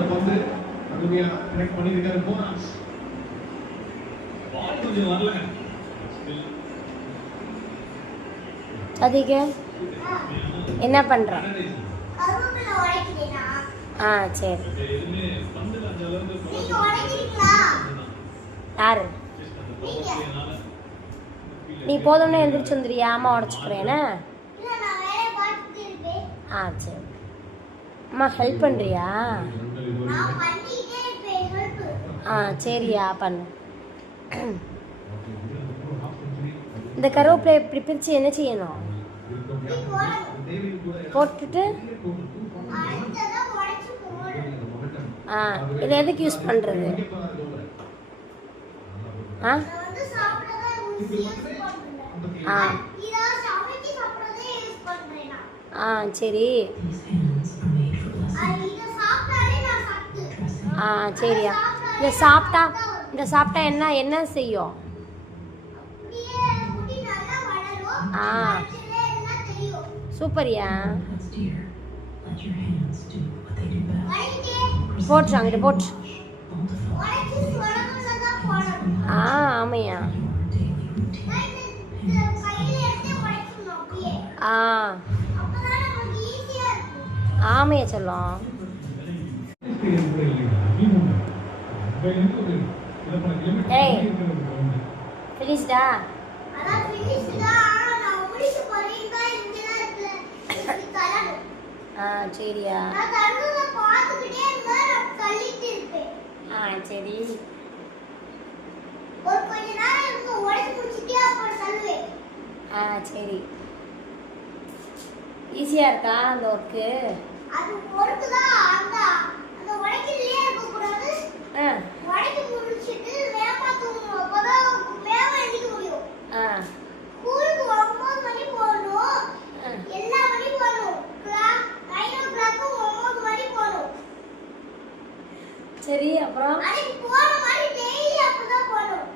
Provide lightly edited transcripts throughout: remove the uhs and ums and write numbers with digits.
அந்த பந்து அருமையா கனெக்ட் பண்ணிருக்காரு போனாஸ். பால் கொஞ்சம் வரல. அதிக என்ன பண்ற? கருவேப்பிலை உடைக்கிறேனா? சரி. எதுமே பந்துல அந்த அளவுக்கு நீங்க உடைக்கிறீங்களா? யாரு? பவர்னால நீ போதும்னு எந்திரிச்சு வந்துறியா? அம்மா உடச்சுக்கிறேன்னா? இல்ல நான் வேற பார்த்துட்டு இருப்பேன். சரி. அம்மா ஹெல்ப் பண்ணுறியா? நான் பண்ணிக்கிட்டே இருப்பேன் ஹெல்ப். சரியா பண்ணு. இந்த கருவேப்பிலை இப்படி பிரித்து என்ன செய்யணும்? போட்டுட்டு அடுத்ததா உடைச்சு போடணும். இதை எதுக்கு யூஸ் பண்ணுறது? நான் வந்து சாப்பிடறத யூஸ் பண்றேன். இத சமைச்சு சாப்பிடறதே யூஸ் பண்றேன் நான். சரி. இத சாப்பிட்டாலே நான் சாப்பிட்டு. சரியா. இந்த சாப்பிட்டா என்ன செய்யும்? அப்படியே முடி நல்லா வளரும். அதுல எல்லாம் தெரியும். சூப்பரியா. உடைக்கிட்டே போட்டு அங்கிட்ட போட்டு. உடைச்சு சுரங்கல தான் போடணும். ஆமையா. நான் இந்த கையில எடுத்து உடைக்கணும் அப்படியே. அப்பதான் நமக்கு ஈஸியா இருக்கும். ஆமையா சொல்லும். ஏய் ஃபினிஷ்டா? அதான் finish தான். ஆனா நான் முடிச்சு போறேன் தான் இங்க தரணும். சரியா. நான் தரணும்ல பார்த்துக்கிட்டே இருந்தா நான் தள்ளிட்டு இருப்பேன். சரி. ஒரு கொஞ்ச நேரம் இருந்து உடைச்சு முடிச்சிட்டே அப்புறம் தள்ளுவேன். சரி. ஈஸியாக இருக்கா அந்த ஒர்க்கு? அது ஒர்க்கு தான். அந்த உடைக்கிறதுலயே இருக்கக்கூடாது. உடைச்சு முடிச்சிட்டு வேகமா தூங்கணும். அப்பதான் வேகமா எந்திக்க முடியும். ஸ்கூலுக்கு 9 மணி போகணும். எல்லா மணி போகணும். 9 o'clock 9 மணி போகணும். சரி. அப்புறம் அதுக்கு போன மாதிரி டெய்லி அப்பதான் போகணும்.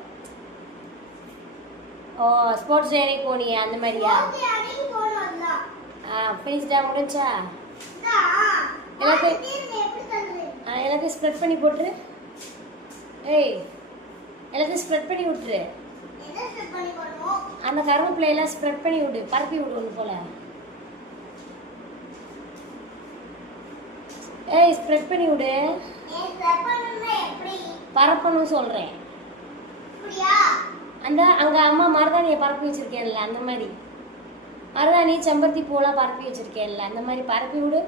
ஸ்போர்ட்ஸ் டேனே போனியா அந்த மாதிரியா? ஓகே அன்னைக்கு போகணும். அதான் ஃபினிஷ்டா முடிஞ்சா? எல்லாத்தையும் எப்படி தள்ளுவேன்? எல்லாத்தையும் ஸ்ப்ரெட் பண்ணி போட்டுரு. எல்லாத்தையும் ஸ்ப்ரெட் பண்ணி விட்டுரு. என்ன ஸ்டெப் பண்ணி போடணும்? அந்த கருவேப்பிலையெல்லாம் ஸ்ப்ரெட் பண்ணி விடு. பரப்பி விடு ஒன்று போல. ஸ்ப்ரெட் பண்ணி விடு. ஸ்டெப் பண்ணனும்னா எப்படி? பரப்பணும் சொல்கிறேன். அப்படியா? அங்கே அம்மா மருதாணியை பரப்பி வச்சுருக்கேன்ல அந்த மாதிரி. மருதாணி செம்பருத்தி பூலாம் பரப்பி வச்சுருக்கேன்ல அந்த மாதிரி பரப்பி விடு.